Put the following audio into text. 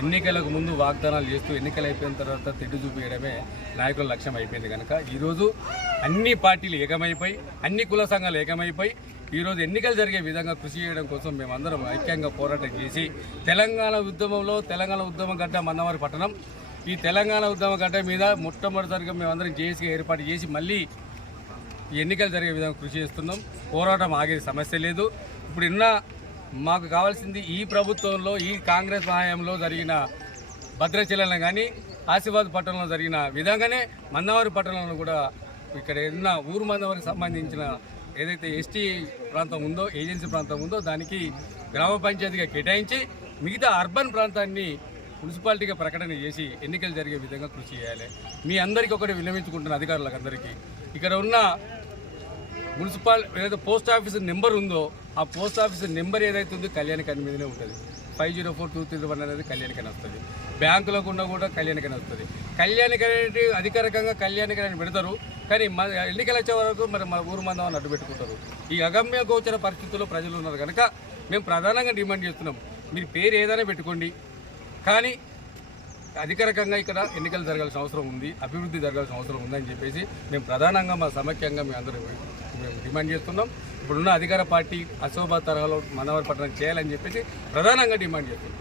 ఎన్నికలకు ముందు వాగ్దానాలు చేస్తూ ఎన్నికలు అయిపోయిన తర్వాత తెడ్డు చూపించడమే నాయకుల లక్ష్యం అయిపోయింది కనుక ఈరోజు అన్ని పార్టీలు ఏకమైపోయి అన్ని కుల సంఘాలు ఏకమైపోయి ఈరోజు ఎన్నికలు జరిగే విధంగా కృషి చేయడం కోసం మేమందరం ఐక్యంగా పోరాటం చేసి తెలంగాణ ఉద్యమంలో తెలంగాణ ఉద్యమం గడ్డ మన్నవారి పట్టణం ఈ తెలంగాణ ఉద్యమ గడ్డ మీద మొట్టమొదటిసారిగా మేమందరం జేఏసీగా ఏర్పాటు చేసి మళ్ళీ ఎన్నికలు జరిగే విధంగా కృషి చేస్తున్నాం. పోరాటం ఆగే సమస్య లేదు. ఇప్పుడు ఇన్న మాకు కావాల్సింది ఈ ప్రభుత్వంలో ఈ కాంగ్రెస్ సహాయంలో జరిగిన భద్రాచలంలో కానీ ఆసిఫాబాద్ పట్టణంలో జరిగిన విధంగానే మందవారి పట్టణంలో కూడా ఇక్కడ ఉన్న ఊరు మందవారికి సంబంధించిన ఏదైతే ఎస్టీ ప్రాంతం ఉందో ఏజెన్సీ ప్రాంతం ఉందో దానికి గ్రామ పంచాయతీగా కేటాయించి మిగతా అర్బన్ ప్రాంతాన్ని మున్సిపాలిటీగా ప్రకటన చేసి ఎన్నికలు జరిగే విధంగా కృషి చేయాలి. మీ అందరికీ ఒకటి విన్నవించుకుంటున్న అధికారులకు అందరికీ. ఇక్కడ ఉన్న మున్సిపాల్ ఏదైతే పోస్ట్ ఆఫీస్ నెంబర్ ఉందో ఆ పోస్ట్ ఆఫీస్ నెంబర్ ఏదైతే ఉందో కళ్యాణికని మీదనే ఉంటుంది. Five zero four two three one అనేది కళ్యాణికని వస్తుంది. బ్యాంకులో ఉన్న కూడా కళ్యాణికని వస్తుంది. కళ్యాణికని అధికారికంగా కళ్యాణికని పెడతారు. కానీ మన ఎన్నికలు వచ్చే వరకు మరి మన ఊరు మందం అని అడ్డు పెట్టుకుంటారు. ఈ అగమ్య గోచర పరిస్థితుల్లో ప్రజలు ఉన్నారు కనుక మేము ప్రధానంగా డిమాండ్ చేస్తున్నాం. మీరు పేరు ఏదైనా పెట్టుకోండి. కానీ అధికారికంగా ఇక్కడ ఎన్నికలు జరగాల్సిన అవసరం ఉంది అభివృద్ధి జరగాల్సిన అవసరం ఉందని చెప్పేసి మేము ప్రధానంగా మా సమైక్యంగా మేము అందరూ మేము డిమాండ్ చేస్తున్నాం. ఇప్పుడున్న అధికార పార్టీ అశోభా తరహాలో మనవర పట్టణం చేయాలని చెప్పేసి ప్రధానంగా డిమాండ్ చేస్తున్నాం.